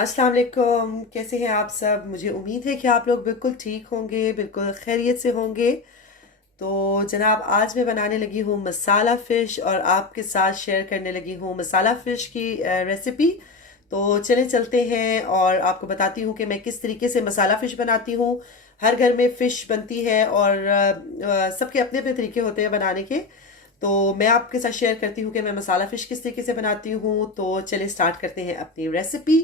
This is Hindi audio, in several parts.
अस्सलाम वालेकुम। कैसे हैं आप सब? मुझे उम्मीद है कि आप लोग बिल्कुल ठीक होंगे, बिल्कुल खैरियत से होंगे। तो जनाब, आज मैं बनाने लगी हूँ मसाला फ़िश और आपके साथ शेयर करने लगी हूँ मसाला फ़िश की रेसिपी। तो चले चलते हैं और आपको बताती हूँ कि मैं किस तरीके से मसाला फ़िश बनाती हूँ। हर घर में फ़िश बनती है और सबके अपने अपने तरीके होते हैं बनाने के। तो मैं आपके साथ शेयर करती हूँ कि मैं मसाला फ़िश किस तरीके से बनाती हूँ। तो चलिए स्टार्ट करते हैं अपनी रेसिपी।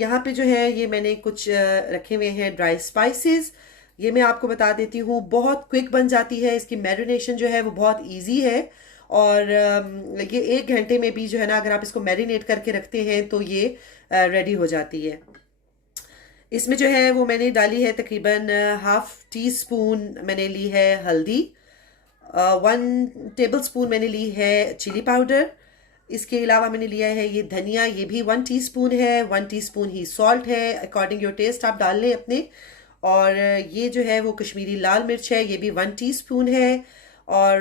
यहाँ पे जो है ये मैंने कुछ रखे हुए हैं ड्राई स्पाइसेस। ये मैं आपको बता देती हूँ, बहुत क्विक बन जाती है। इसकी मैरिनेशन जो है वो बहुत इजी है। और ये 1 घंटे में भी जो है ना, अगर आप इसको मैरिनेट करके रखते हैं तो ये रेडी हो जाती है। इसमें जो है वो मैंने डाली है तकरीबन हाफ टी स्पून मैंने ली है हल्दी। 1 टेबल स्पून मैंने ली है चिली पाउडर। इसके अलावा मैंने लिया है ये धनिया, ये भी 1 टीस्पून है। 1 टीस्पून ही सॉल्ट है, अकॉर्डिंग योर टेस्ट आप डाल लें अपने। और ये जो है वो कश्मीरी लाल मिर्च है, ये भी 1 टीस्पून है। और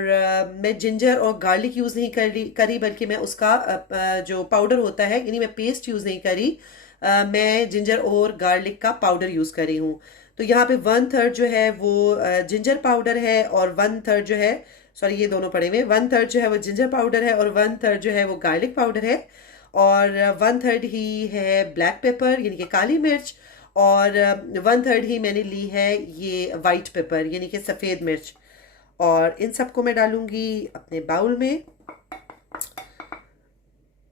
मैं जिंजर और गार्लिक यूज़ नहीं करी, बल्कि मैं उसका जो पाउडर होता है, यानी मैं पेस्ट यूज़ नहीं करी। मैं जिंजर और गार्लिक का पाउडर यूज़ करी हूँ। तो यहाँ पे 1/3 जो है वो जिंजर पाउडर है और 1/3 जो है, सॉरी ये दोनों पड़े हुए, 1/3 जो है वो जिंजर पाउडर है और 1/3 जो है वो गार्लिक पाउडर है। और 1/3 ही है ब्लैक पेपर यानी कि काली मिर्च। और 1/3 ही मैंने ली है ये वाइट पेपर यानी कि सफ़ेद मिर्च। और इन सबको मैं डालूंगी अपने बाउल में।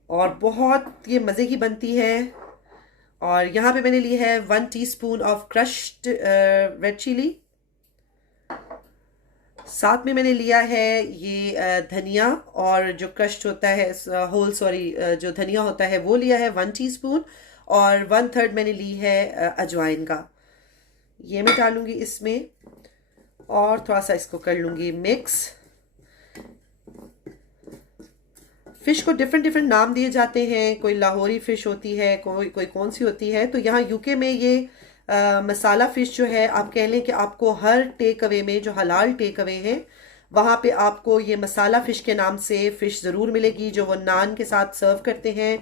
और बहुत ये मज़े की बनती है। और यहाँ पे मैंने ली है 1 teaspoon of crushed red chilli. साथ में मैंने लिया है ये धनिया, और जो क्रश्ड होता है, होल सॉरी, जो धनिया होता है वो लिया है 1 टीस्पून। और 1/3 मैंने ली है अजवाइन का। ये मैं डालूंगी इसमें और थोड़ा सा इसको कर लूँगी मिक्स। फ़िश को डिफरेंट डिफरेंट नाम दिए जाते हैं, कोई लाहौरी फ़िश होती है, कोई कोई कौन सी होती है। तो यहाँ यूके में ये मसाला फ़िश जो है, आप कह लें कि आपको हर टेक अवे में, जो हलाल टेक अवे हैं, वहाँ पे आपको ये मसाला फ़िश के नाम से फ़िश ज़रूर मिलेगी, जो वो नान के साथ सर्व करते हैं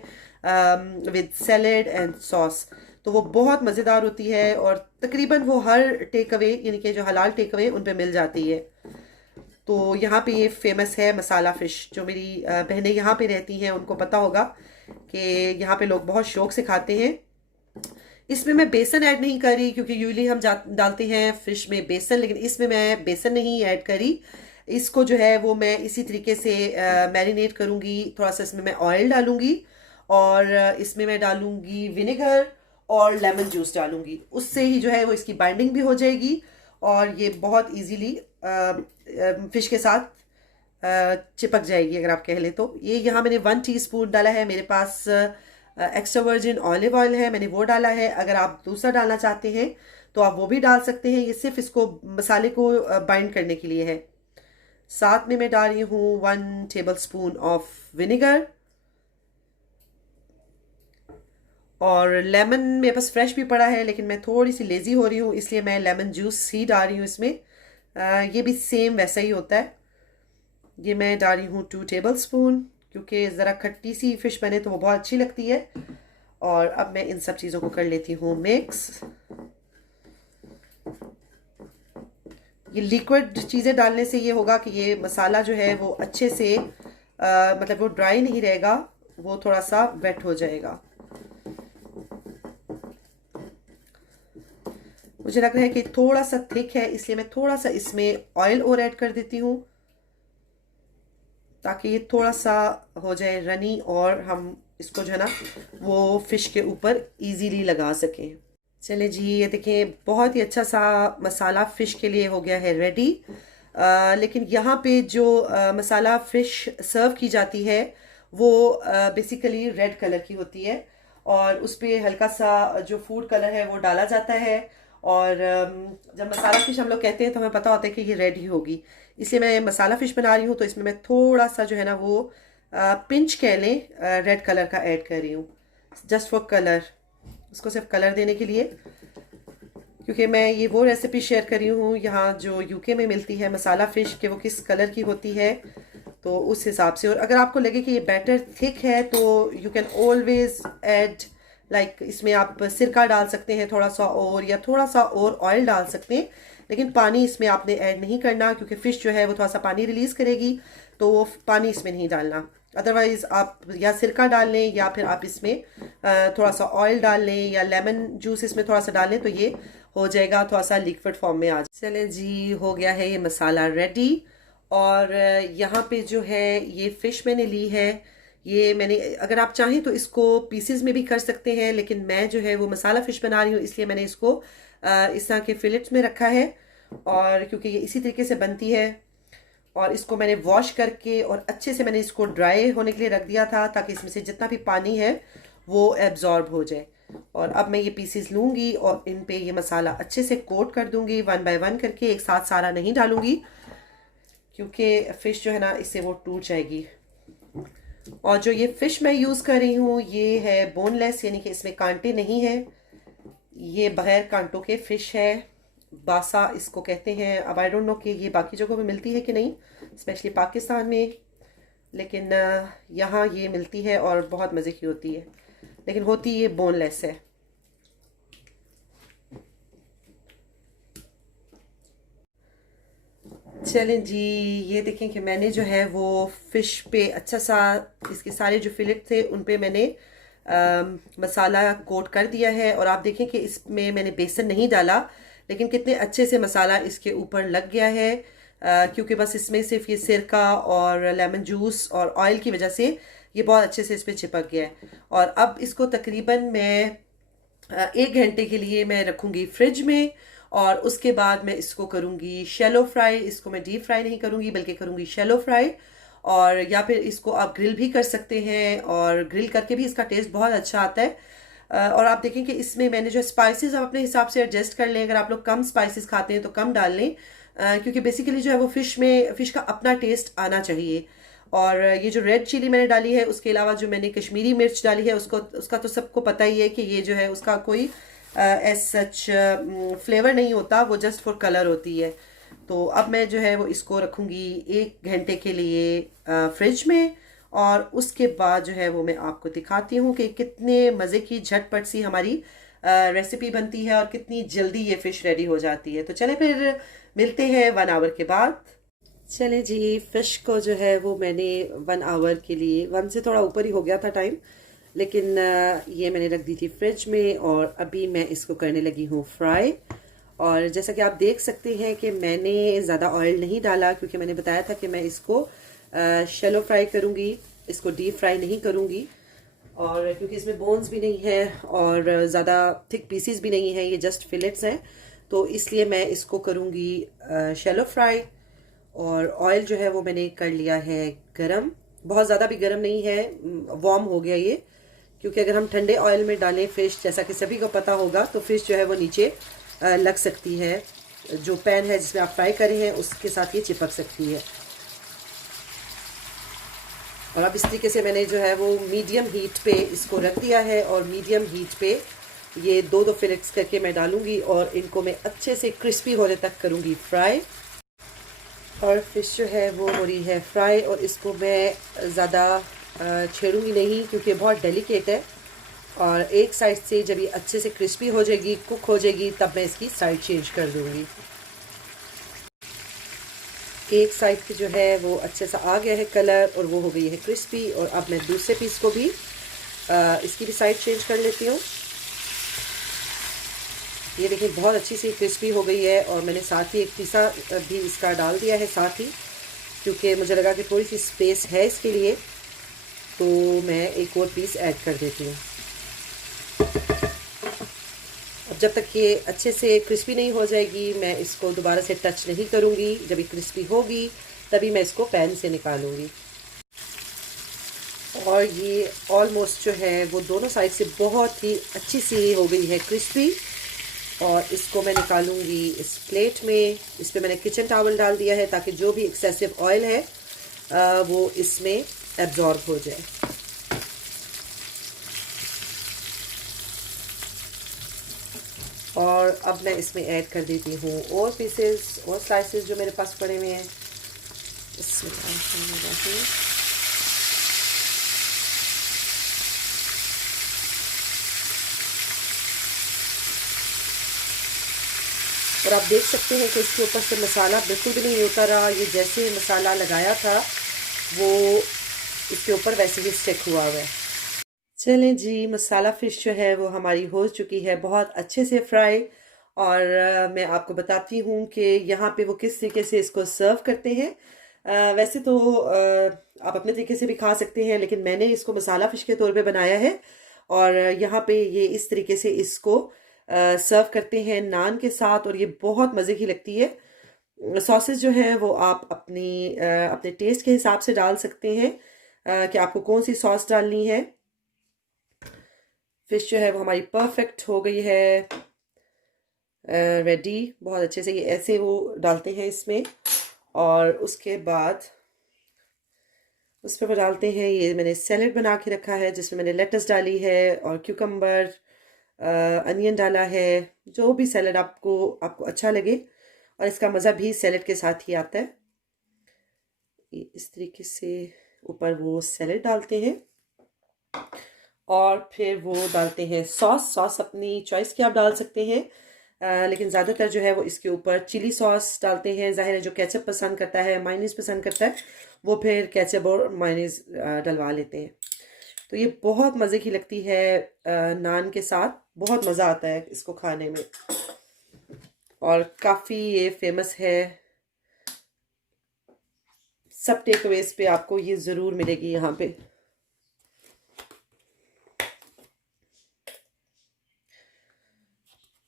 विद सैलेड एंड सॉस। तो वो बहुत मज़ेदार होती है और तकरीबन वो हर टेक अवे यानी कि जो हलाल टेक अवे उन पे मिल जाती है। तो यहाँ पे ये फेमस है मसाला फ़िश। जो मेरी बहनें यहाँ पे रहती हैं उनको पता होगा कि यहाँ पे लोग बहुत शौक से खाते हैं। इसमें मैं बेसन ऐड नहीं करी, क्योंकि यूजली हम डालते हैं फ़िश में बेसन, लेकिन इसमें मैं बेसन नहीं ऐड करी। इसको जो है वो मैं इसी तरीके से मैरिनेट करूँगी। थोड़ा सा इसमें मैं ऑयल डालूँगी और इसमें मैं डालूँगी विनेगर और लेमन जूस डालूँगी। उससे ही जो है वो इसकी बाइंडिंग भी हो जाएगी और ये बहुत इजीली फ़िश के साथ चिपक जाएगी, अगर आप कह लें तो। ये यहाँ मैंने 1 टीस्पून डाला है। मेरे पास एक्स्ट्रा वर्जिन ऑलिव ऑयल है, मैंने वो डाला है। अगर आप दूसरा डालना चाहते हैं तो आप वो भी डाल सकते हैं। ये सिर्फ इसको मसाले को बाइंड करने के लिए है। साथ में मैं डाल रही हूँ 1 टेबल स्पून ऑफ विनेगर। और लेमन मेरे पास फ्रेश भी पड़ा है, लेकिन मैं थोड़ी सी लेज़ी हो रही हूँ, इसलिए मैं लेमन जूस ही डाल रही हूँ इसमें। ये भी सेम वैसा ही होता है। ये मैं डाल रही हूँ 2 टेबल स्पून, क्योंकि ज़रा खट्टी सी फ़िश बने तो वो बहुत अच्छी लगती है। और अब मैं इन सब चीज़ों को कर लेती हूँ मिक्स। ये लिक्विड चीज़ें डालने से ये होगा कि ये मसाला जो है वो अच्छे से मतलब वो ड्राई नहीं रहेगा, वो थोड़ा सा वेट हो जाएगा। मुझे लग रहा है कि थोड़ा सा थिक है, इसलिए मैं थोड़ा सा इसमें ऑयल और ऐड कर देती हूँ, ताकि ये थोड़ा सा हो जाए रनी और हम इसको जो है ना वो फ़िश के ऊपर इजीली लगा सकें। चले जी, ये देखें बहुत ही अच्छा सा मसाला फ़िश के लिए हो गया है रेडी। लेकिन यहाँ पे जो मसाला फ़िश सर्व की जाती है वो बेसिकली रेड कलर की होती है, और उस पर हल्का सा जो फूड कलर है वो डाला जाता है। और जब मसाला फ़िश हम लोग कहते हैं तो हमें पता होता है कि ये रेड ही होगी। इसलिए मैं मसाला फ़िश बना रही हूँ, तो इसमें मैं थोड़ा सा जो है ना वो पिंच कह लें रेड कलर का ऐड कर रही हूँ, जस्ट फॉर कलर, उसको सिर्फ कलर देने के लिए। क्योंकि मैं ये वो रेसिपी शेयर कर रही हूँ यहाँ जो यूके में मिलती है मसाला फ़िश के, वो किस कलर की होती है, तो उस हिसाब से। और अगर आपको लगे कि ये बैटर थिक है तो you can always add like इसमें आप सिरका डाल सकते हैं थोड़ा सा और, या थोड़ा सा और ऑयल डाल सकते हैं, लेकिन पानी इसमें आपने ऐड नहीं करना क्योंकि फ़िश जो है वो थोड़ा सा पानी रिलीज़ करेगी, तो वो पानी इसमें नहीं डालना। अदरवाइज़ आप या सिरका डाल लें या फिर आप इसमें थोड़ा सा ऑयल डाल लें या लेमन जूस इसमें थोड़ा सा डाल लें, तो ये हो जाएगा थोड़ा सा लिक्विड फॉर्म में आ जाए। चलें जी, हो गया है ये मसाला रेडी। और यहाँ पे जो है ये फ़िश मैंने ली है, ये मैंने, अगर आप चाहें तो इसको पीसेस में भी कर सकते हैं, लेकिन मैं जो है वो मसाला फ़िश बना रही हूँ, इसलिए मैंने इसको इस तरह के फिलेट्स में रखा है। और क्योंकि ये इसी तरीके से बनती है, और इसको मैंने वॉश करके और अच्छे से मैंने इसको ड्राई होने के लिए रख दिया था, ताकि इसमें से जितना भी पानी है वो एब्जॉर्ब हो जाए। और अब मैं ये पीसेस लूँगी और इन पे ये मसाला अच्छे से कोट कर दूँगी, 1 बाय 1 करके, एक साथ सारा नहीं डालूँगी क्योंकि फ़िश जो है ना इससे वो टूट जाएगी। और जो ये फ़िश मैं यूज़ कर रही हूँ ये है बोनलेस, यानी कि इसमें कांटे नहीं है, ये बगैर कांटों के फ़िश है, बासा इसको कहते हैं। अब आई डोंट नो कि ये बाकी जगहों में मिलती है कि नहीं, स्पेशली पाकिस्तान में, लेकिन यहाँ ये मिलती है और बहुत मज़े की होती है, लेकिन होती ये बोनलेस है। चलें जी, ये देखें कि मैंने जो है वो फ़िश पे अच्छा सा इसके सारे जो फिलेट थे उन पे मैंने मसाला कोट कर दिया है। और आप देखें कि इसमें मैंने बेसन नहीं डाला, लेकिन कितने अच्छे से मसाला इसके ऊपर लग गया है, क्योंकि बस इसमें सिर्फ ये सिरका और लेमन जूस और ऑयल की वजह से ये बहुत अच्छे से इस पर चिपक गया है। और अब इसको तकरीबन मैं 1 घंटे के लिए मैं रखूँगी फ्रिज में, और उसके बाद मैं इसको करूँगी शैलो फ्राई। इसको मैं डीप फ्राई नहीं करूँगी बल्कि करूँगी शैलो फ्राई, और या फिर इसको आप ग्रिल भी कर सकते हैं, और ग्रिल करके भी इसका टेस्ट बहुत अच्छा आता है। और आप देखें कि इसमें मैंने जो स्पाइसेस आप अपने हिसाब से एडजस्ट कर लें, अगर आप लोग कम स्पाइसेस खाते हैं तो कम डाल लें, क्योंकि बेसिकली जो है वो फ़िश का अपना टेस्ट आना चाहिए। और ये जो रेड चिली मैंने डाली है, उसके अलावा जो मैंने कश्मीरी मिर्च डाली है उसका तो सबको पता ही है कि ये जो है उसका कोई एज सच फ्लेवर नहीं होता, वो जस्ट फॉर कलर होती है। तो अब मैं जो है वो इसको रखूँगी 1 घंटे के लिए फ्रिज में, और उसके बाद जो है वो मैं आपको दिखाती हूँ कि कितने मज़े की झटपट सी हमारी रेसिपी बनती है और कितनी जल्दी ये फ़िश रेडी हो जाती है। तो चले फिर मिलते हैं 1 आवर के बाद। चले जी, फ़िश को जो है वो मैंने 1 आवर के लिए, 1 से थोड़ा ऊपर ही हो गया था टाइम, लेकिन ये मैंने रख दी थी फ्रिज में, और अभी मैं इसको करने लगी हूँ फ्राई। और जैसा कि आप देख सकते हैं कि मैंने ज़्यादा ऑयल नहीं डाला, क्योंकि मैंने बताया था कि मैं इसको शैलो फ्राई करूँगी, इसको डीप फ्राई नहीं करूँगी। और क्योंकि इसमें बोन्स भी नहीं है और ज़्यादा थिक पीसीस भी नहीं है, ये जस्ट फिलेट्स हैं, तो इसलिए मैं इसको करूँगी शैलो फ्राई। और ऑयल जो है वो मैंने कर लिया है गरम, बहुत ज़्यादा भी गरम नहीं है, वार्म हो गया ये, क्योंकि अगर हम ठंडे ऑयल में डालें फ़िश, जैसा कि सभी को पता होगा, तो फ़िश जो है वो नीचे लग सकती है, जो पैन है जिसमें आप फ्राई कर रहे हैं उसके साथ ये चिपक सकती है। और अब इस तरीके से मैंने जो है वो मीडियम हीट पे इसको रख दिया है, और मीडियम हीट पे ये 2-2 फिलेट्स करके मैं डालूंगी, और इनको मैं अच्छे से क्रिस्पी होने तक करूंगी फ्राई। और फिश जो है वो हो रही है फ्राई, और इसको मैं ज़्यादा छेड़ूंगी नहीं क्योंकि बहुत डेलिकेट है। और एक साइड से जब ये अच्छे से क्रिस्पी हो जाएगी, कुक हो जाएगी, तब मैं इसकी साइड चेंज कर दूंगी। एक साइड पे जो है वो अच्छे सा आ गया है कलर, और वो हो गई है क्रिस्पी। और अब मैं दूसरे पीस को भी इसकी भी साइड चेंज कर लेती हूँ। ये देखिए बहुत अच्छी सी क्रिस्पी हो गई है, और मैंने साथ ही एक पीसा भी इसका डाल दिया है साथ ही, क्योंकि मुझे लगा कि थोड़ी सी स्पेस है इसके लिए, तो मैं एक और पीस ऐड कर देती हूँ। अब जब तक ये अच्छे से क्रिस्पी नहीं हो जाएगी, मैं इसको दोबारा से टच नहीं करूँगी। जब ये क्रिस्पी होगी तभी मैं इसको पैन से निकालूँगी। और ये ऑलमोस्ट जो है वो दोनों साइड से बहुत ही अच्छी सी हो गई है क्रिस्पी, और इसको मैं निकालूंगी इस प्लेट में। इस पर मैंने किचन टॉवल डाल दिया है ताकि जो भी एक्सेसिव ऑयल है वो इसमें एब्जॉर्ब हो जाए। और अब मैं इसमें ऐड कर देती हूँ और पीसेस और स्लाइसेस जो मेरे पास पड़े हुए हैं। इसमें और आप देख सकते हैं कि इसके ऊपर से मसाला बिल्कुल भी नहीं उतरा। ये जैसे मसाला लगाया था वो इसके ऊपर वैसे ही स्टिक हुआ है। चलें जी, मसाला फ़िश जो है वो हमारी हो चुकी है बहुत अच्छे से फ्राई। और मैं आपको बताती हूँ कि यहाँ पे वो किस तरीके से इसको सर्व करते हैं। वैसे तो आप अपने तरीके से भी खा सकते हैं, लेकिन मैंने इसको मसाला फ़िश के तौर पे बनाया है। और यहाँ पे ये इस तरीके से इसको सर्व करते हैं नान के साथ, और ये बहुत मज़े की लगती है। सॉसेस जो हैं वो आप अपने टेस्ट के हिसाब से डाल सकते हैं कि आपको कौन सी सॉस डालनी है। फिश जो है वो हमारी परफेक्ट हो गई है, रेडी। बहुत अच्छे से ये ऐसे वो डालते हैं इसमें, और उसके बाद उस पर डालते हैं। ये मैंने सैलेड बना के रखा है जिसमें मैंने लेटस डाली है और क्यूकम्बर, अनियन डाला है। जो भी सैलेड आपको आपको अच्छा लगे, और इसका मज़ा भी सैलेड के साथ ही आता है। इस तरीके से ऊपर वो सैलेड डालते हैं, और फिर वो डालते हैं सॉस अपनी चॉइस की आप डाल सकते हैं। लेकिन ज़्यादातर जो है वो इसके ऊपर चिली सॉस डालते हैं। ज़ाहिर है जो केचप पसंद करता है, मायनीज़ पसंद करता है, वो फिर केचप और मायनीज़ डलवा लेते हैं। तो ये बहुत मज़े की लगती है नान के साथ। बहुत मज़ा आता है इसको खाने में, और काफ़ी ये फेमस है। सब टेक अवेज पे आपको ये ज़रूर मिलेगी यहाँ पे।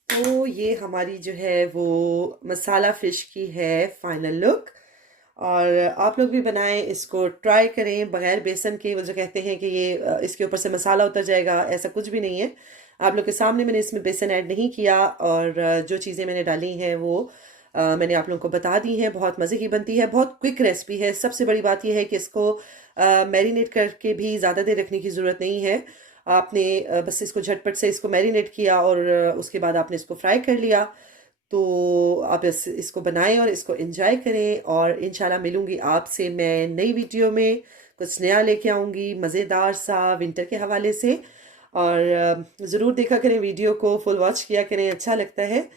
तो ये हमारी जो है वो मसाला फ़िश की है फाइनल लुक। और आप लोग भी बनाएं, इसको ट्राई करें बगैर बेसन के। वो जो कहते हैं कि ये इसके ऊपर से मसाला उतर जाएगा, ऐसा कुछ भी नहीं है। आप लोग के सामने मैंने इसमें बेसन ऐड नहीं किया, और जो चीज़ें मैंने डाली हैं वो मैंने आप लोगों को बता दी हैं। बहुत मज़े की बनती है, बहुत क्विक रेसिपी है। सबसे बड़ी बात यह है कि इसको मैरिनेट करके भी ज़्यादा देर रखने की ज़रूरत नहीं है। आपने बस इसको झटपट से इसको मैरिनेट किया, और उसके बाद आपने इसको फ्राई कर लिया। तो आप इसको बनाएं और इसको एंजॉय करें। और इंशाल्लाह मिलूंगी आपसे मैं नई वीडियो में, कुछ नया लेके आऊँगी मज़ेदार सा विंटर के हवाले से। और ज़रूर देखा करें वीडियो को, फुल वॉच किया करें, अच्छा लगता है।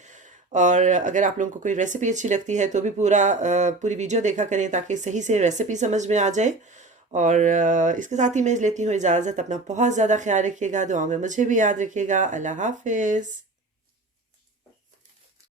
और अगर आप लोगों को कोई रेसिपी अच्छी लगती है तो भी पूरी वीडियो देखा करें, ताकि सही से रेसिपी समझ में आ जाए। और इसके साथ ही मैं लेती हूँ इजाज़त। अपना बहुत ज़्यादा ख्याल रखिएगा, दुआ में मुझे भी याद रखिएगा। अल्लाह हाफिज़।